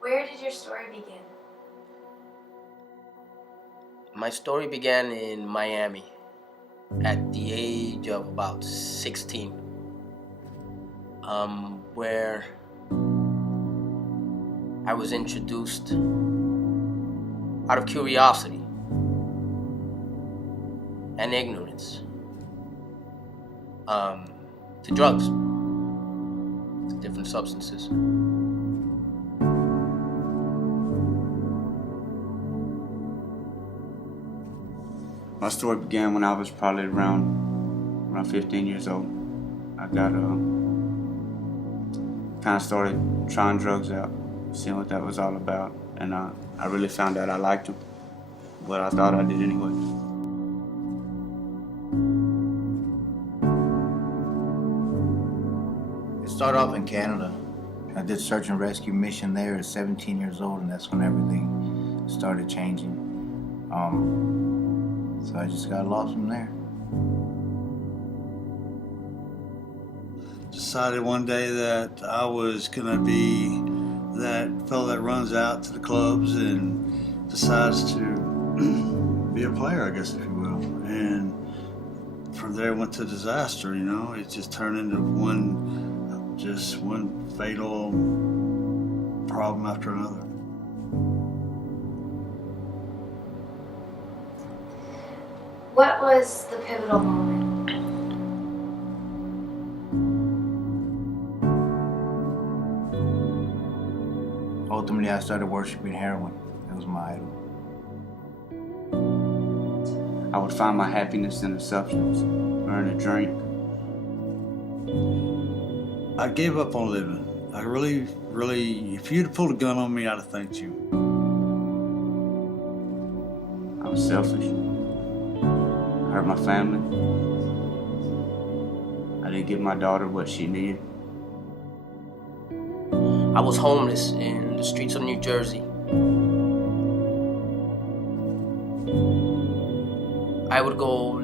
Where did your story begin? My story began in Miami at the age of about 16, where I was introduced out of curiosity and ignorance to drugs, to different substances. My story began when I was probably around 15 years old. I got kind of started trying drugs out, seeing what that was all about, and I really found out I liked them, but I thought I did anyway. It started off in Canada. I did search and rescue mission there at 17 years old, and that's when everything started changing. So I just got lost from there. Decided one day that I was gonna be that fellow that runs out to the clubs and decides to be a player, I guess, if you will. And from there went to disaster, you know. It just turned into one fatal problem after another. What was the pivotal moment? Ultimately, I started worshiping heroin. It was my idol. I would find my happiness in a substance or in a drink. I gave up on living. I really, if you'd have pulled a gun on me, I'd have thanked you. I was selfish. I hurt my family. I didn't give my daughter what she needed. I was homeless in the streets of New Jersey. I would go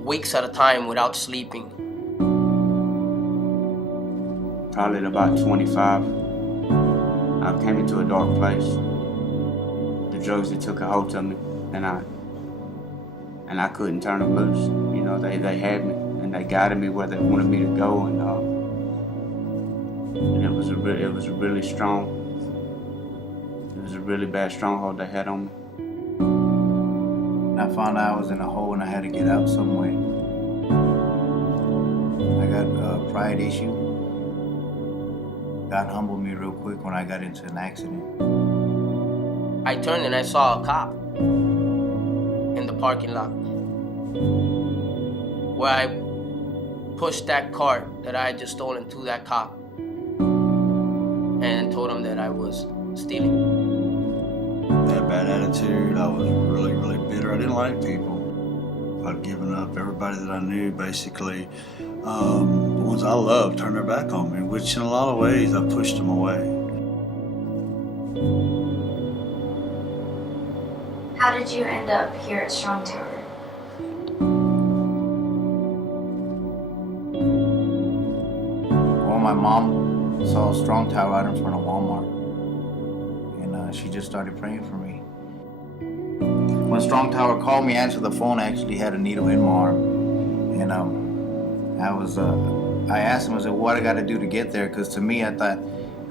weeks at a time without sleeping. Probably at about 25, I came into a dark place. The drugs that took a hold of me, and I couldn't turn them loose. You know, they had me, and they guided me where they wanted me to go, and it was a really strong. It was a really bad stronghold they had on me. And I found out I was in a hole and I had to get out some way. I got a pride issue. God humbled me real quick when I got into an accident. I turned and I saw a cop in the parking lot where I pushed that cart that I had just stolen to that cop and told him that I was stealing. I had a bad attitude. I was really bitter. I didn't like people. I'd given up everybody that I knew, basically. The ones I loved turned their back on me, which in a lot of ways I pushed them away. How did you end up here at Strong Tower? Well, my mom saw a Strong Tower out in front of Walmart, and she just started praying for me. When Strong Tower called me, I answered the phone. I actually had a needle in my arm, and I asked them, I said, what I got to do to get there? Because to me, I thought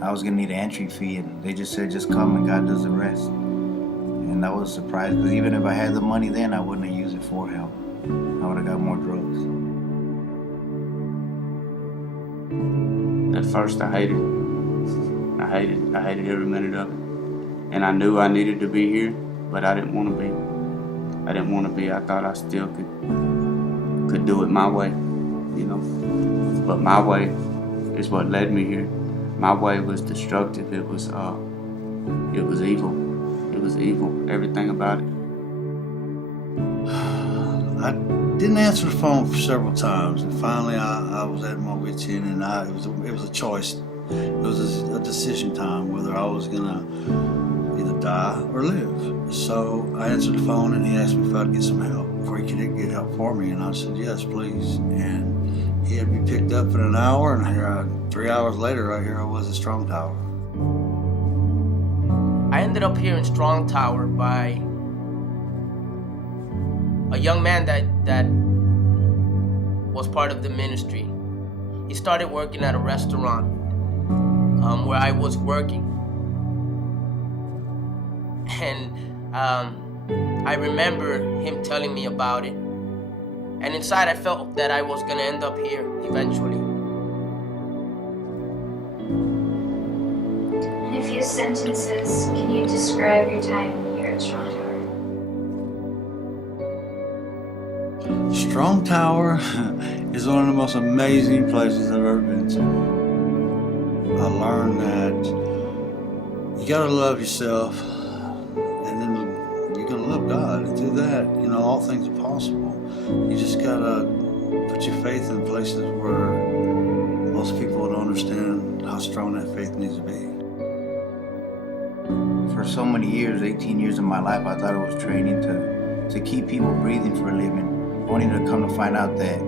I was going to need an entry fee, and they just said, just come and God does the rest. And I was surprised, because even if I had the money then, I wouldn't have used it for help. I would have got more drugs. At first, I hated every minute of it. And I knew I needed to be here, but I didn't want to be. I thought I still could do it my way, you know. But my way is what led me here. My way was destructive. It was evil. It was evil. Everything about it. I didn't answer the phone for several times, and finally I was at my wit's end, and it was a choice. It was a decision time whether I was gonna either die or live. So I answered the phone, and he asked me if I'd get some help, or he could get help for me, and I said yes, please. And he had me picked up in an hour, and 3 hours later, right here I was at Strong Tower. I ended up here in Strong Tower by a young man that was part of the ministry. He started working at a restaurant where I was working. And I remember him telling me about it. And inside I felt that I was gonna end up here eventually. In a few sentences, can you describe your time here at Strong Tower? Strong Tower is one of the most amazing places I've ever been to. I learned that you gotta love yourself, and then you're gonna love God, and through that, all things are possible. You just gotta put your faith in places where most people don't understand how strong that faith needs to be. For so many years, 18 years of my life, I thought it was training to keep people breathing for a living, only to come to find out that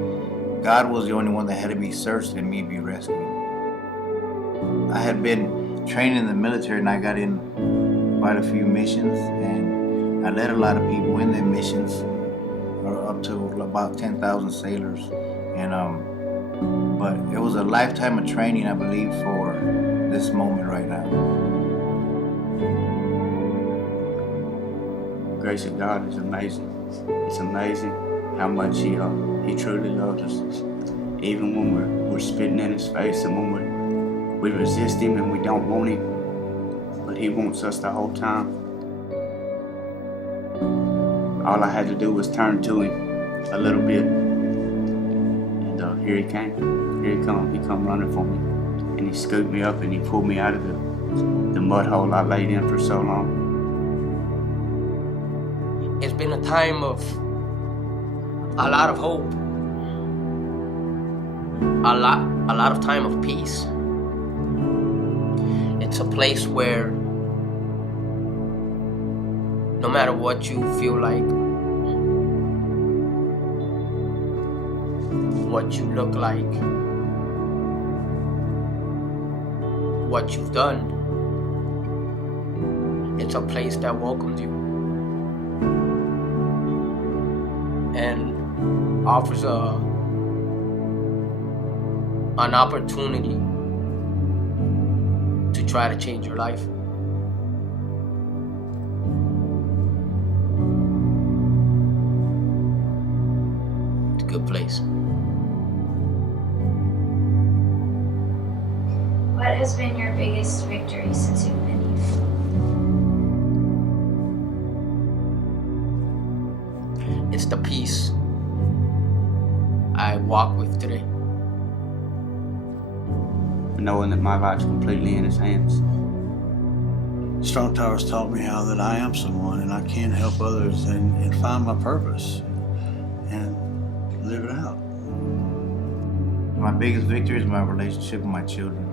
God was the only one that had to be searched and me be rescued. I had been trained in the military, and I got in quite a few missions, and I led a lot of people in their missions, up to about 10,000 sailors. And but it was a lifetime of training, I believe, for this moment right now. The grace of God is amazing. It's amazing how much He truly loves us. Even when we're spitting in His face, and when we resist Him and we don't want Him, but He wants us the whole time. All I had to do was turn to Him a little bit, and here He came. Here He come. He come running for me, and He scooped me up and He pulled me out of the mud hole I laid in for so long. It's been a time of a lot of hope, a lot of time of peace. It's a place where no matter what you feel like, what you look like, what you've done, it's a place that welcomes you and offers an opportunity to try to change your life. It's a good place. What has been your biggest victory since you've been here? It's the peace I walk with today. Knowing that my life's completely in His hands. Strong Towers taught me how that I am someone, and I can help others and find my purpose and live it out. My biggest victory is my relationship with my children.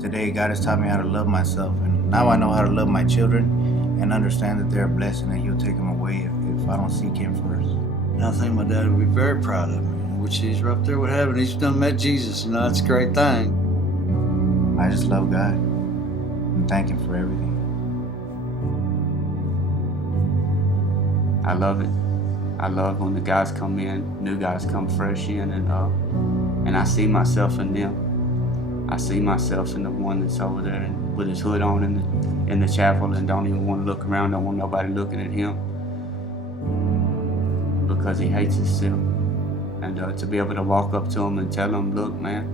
Today, God has taught me how to love myself, and now I know how to love my children and understand that they're a blessing, and He'll take them away if I don't seek Him first. And I think my dad would be very proud of me, which he's right there with heaven. He's done met Jesus, and that's a great thing. I just love God and thank Him for everything. I love it. I love when the guys come in, new guys come fresh in, and I see myself in them. I see myself in the one that's over there and with his hood on in the chapel and don't even want to look around, don't want nobody looking at him because he hates himself. And to be able to walk up to him and tell him, look, man,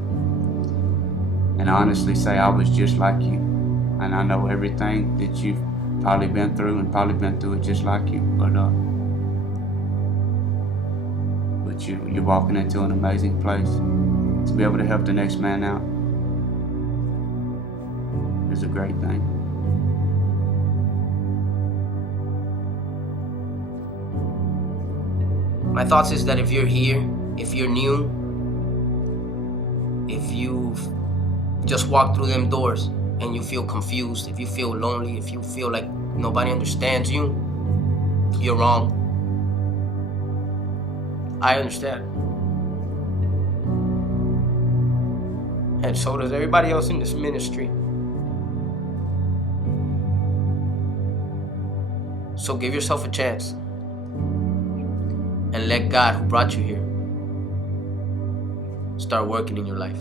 and honestly say, I was just like you. And I know everything that you've probably been through and probably been through it just like you. But you're walking into an amazing place. To be able to help the next man out is a great thing. My thoughts is that if you're here, if you're new, if you've just walked through them doors and you feel confused, if you feel lonely, if you feel like nobody understands you, you're wrong. I understand. And so does everybody else in this ministry. So give yourself a chance and let God, who brought you here, start working in your life.